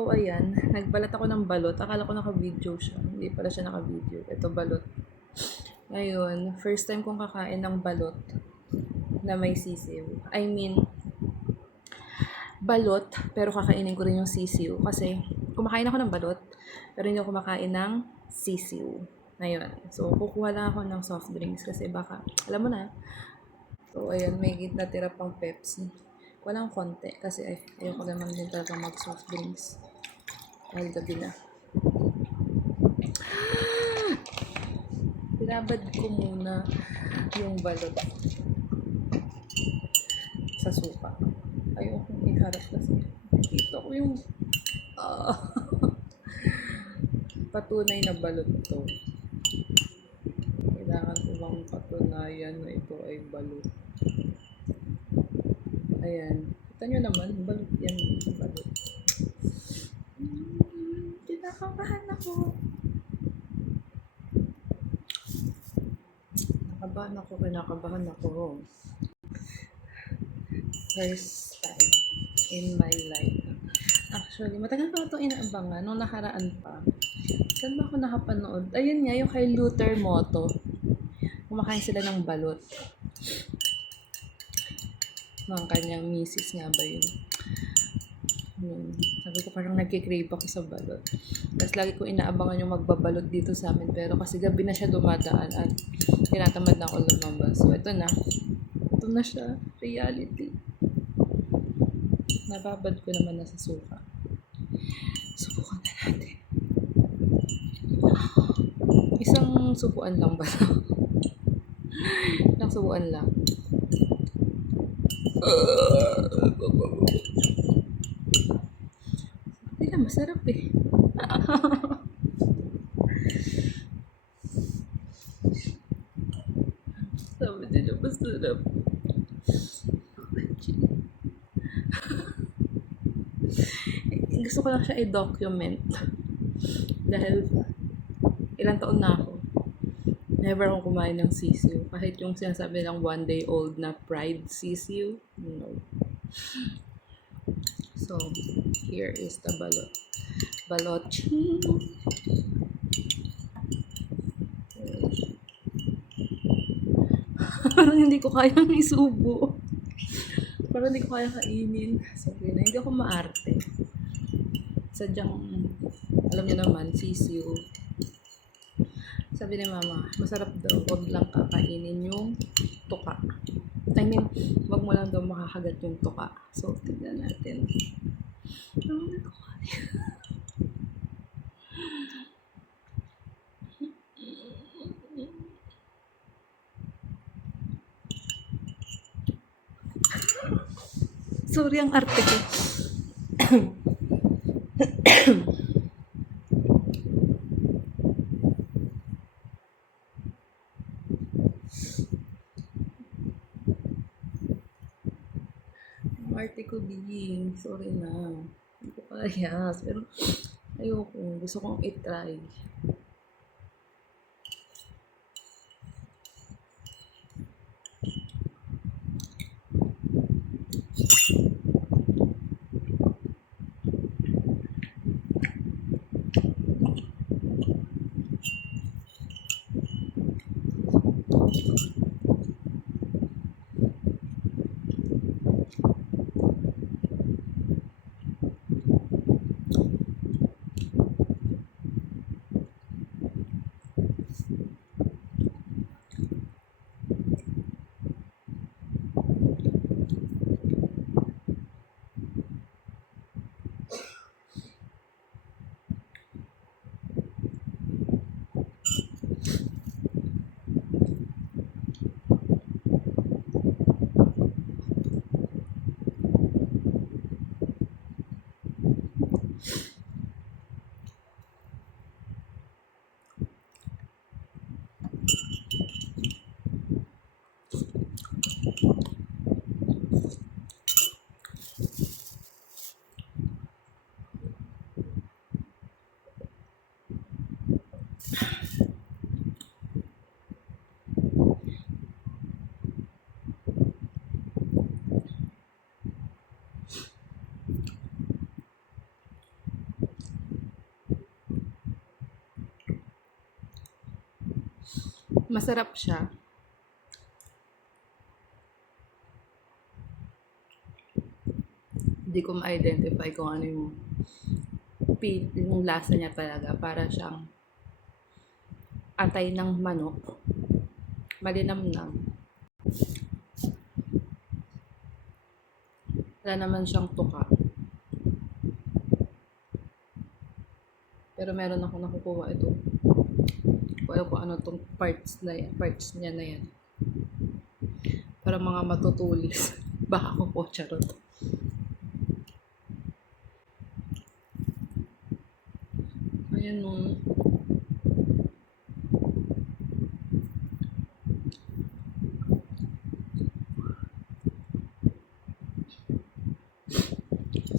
So, ayan, nagbalat ako ng balot. Akala ko naka-video siya. Hindi pala siya naka-video. Ito, balot. Ngayon, first time kong kakain ng balot na may sisiw. I mean, balot, pero kakainin ko rin yung sisiw. Kasi, kumakain ako ng balot, pero hindi ako kumakain ng sisiw. Ngayon, so, kukuha lang ako ng soft drinks kasi baka, alam mo na. So, ayan, may natira pang Pepsi. Walang konti kasi ayoko naman din talaga mag-soft drinks. Dahil gabi na. Binabad ko muna yung balot sa suka. Ayokong iharap kasi nakikita ko yung patunay na balot to. Kailangan ko bang patunayan na ito ay balot. Ayan. Kita nyo naman, balot yan. Balot. Kinakabahan ako. Kinakabahan ako. First time in my life. Actually, matagal ko ito inaabangan. Nung nakaraan pa. Saan ba ako nakapanood? Ayun nga, yung kay Luther Moto. Kumakain sila ng balot. Mga kanyang misis nga ba yun? Sabi ko parang nagkikrave ako sa balot. Tapos lagi ko inaabangan yung magbabalot dito sa amin. Pero kasi gabi na siya dumadaan at tinatamad na ako lumabas. So, ito na. Ito na siya. Reality. Nababad ko naman na sa suka. Subukan na natin. Isang subuan lang ba? Isang subuan lang. Hindi na, masarap eh. Sabi nila, masarap. Gusto ko lang siya i-document. Dahil ilang taon na ako. Never akong kumain ng sisiw. Kahit yung sinasabi ng 1-day-old na fried sisiw. No. So, here is the balot. Balotchi. Parang hindi ko kayang isubo. Parang hindi ko kaya kainin. Sabi na, hindi ako maarte. Sadyang, alam niyo naman, sisiw. Sabi ni mama, masarap daw, wag lang kakainin yung tuka. I mean, wag mo lang daw makakagat yung tuka. So, tignan natin. Sorry ang arte ko. Arte ko being. Sorry na. Hindi ko kaya. Pero, ayoko. Gusto kong i-try. Masarap siya. Hindi ko ma-identify kung ano yung lasa niya talaga. Para siyang atay ng manok. Malinamnam. Wala naman siyang tuka. Pero meron ako nakukuha ito. Kung alam ko ano tong parts niya na yan. Para mga matutulis. Baka ko po, charot. Ayan nung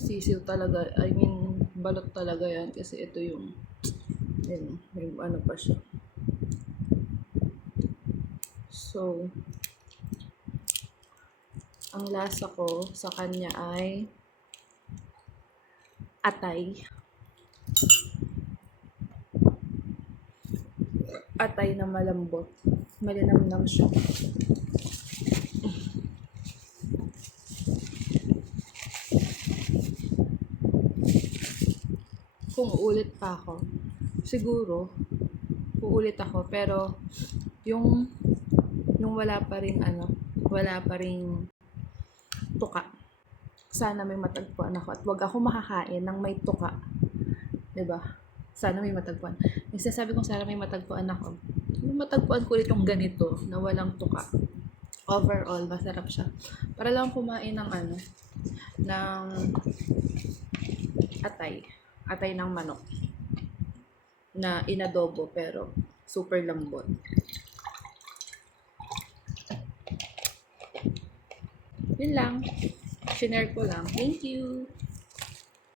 sisiw talaga. I mean, balot talaga yan. Kasi ito yung may ano pa siya. So, ang lasa ko sa kanya ay atay. Atay na malambot. Malinamnam siya. Kung uulit pa ako, siguro, uulit ako. Pero, yung wala pa ring tuka. Sana may matagpuan ako. At wag ako makakain ng may tuka. 'Di ba? Sana may matagpuan. Yung sinasabi kong sana may matagpuan ako. Yung matagpuan ko ulit yung ganito na walang tuka. Overall, masarap siya. Para lang kumain ng ng atay. Atay ng manok. Na inadobo pero super lambot. Yun lang. Shinare ko lang. Thank you!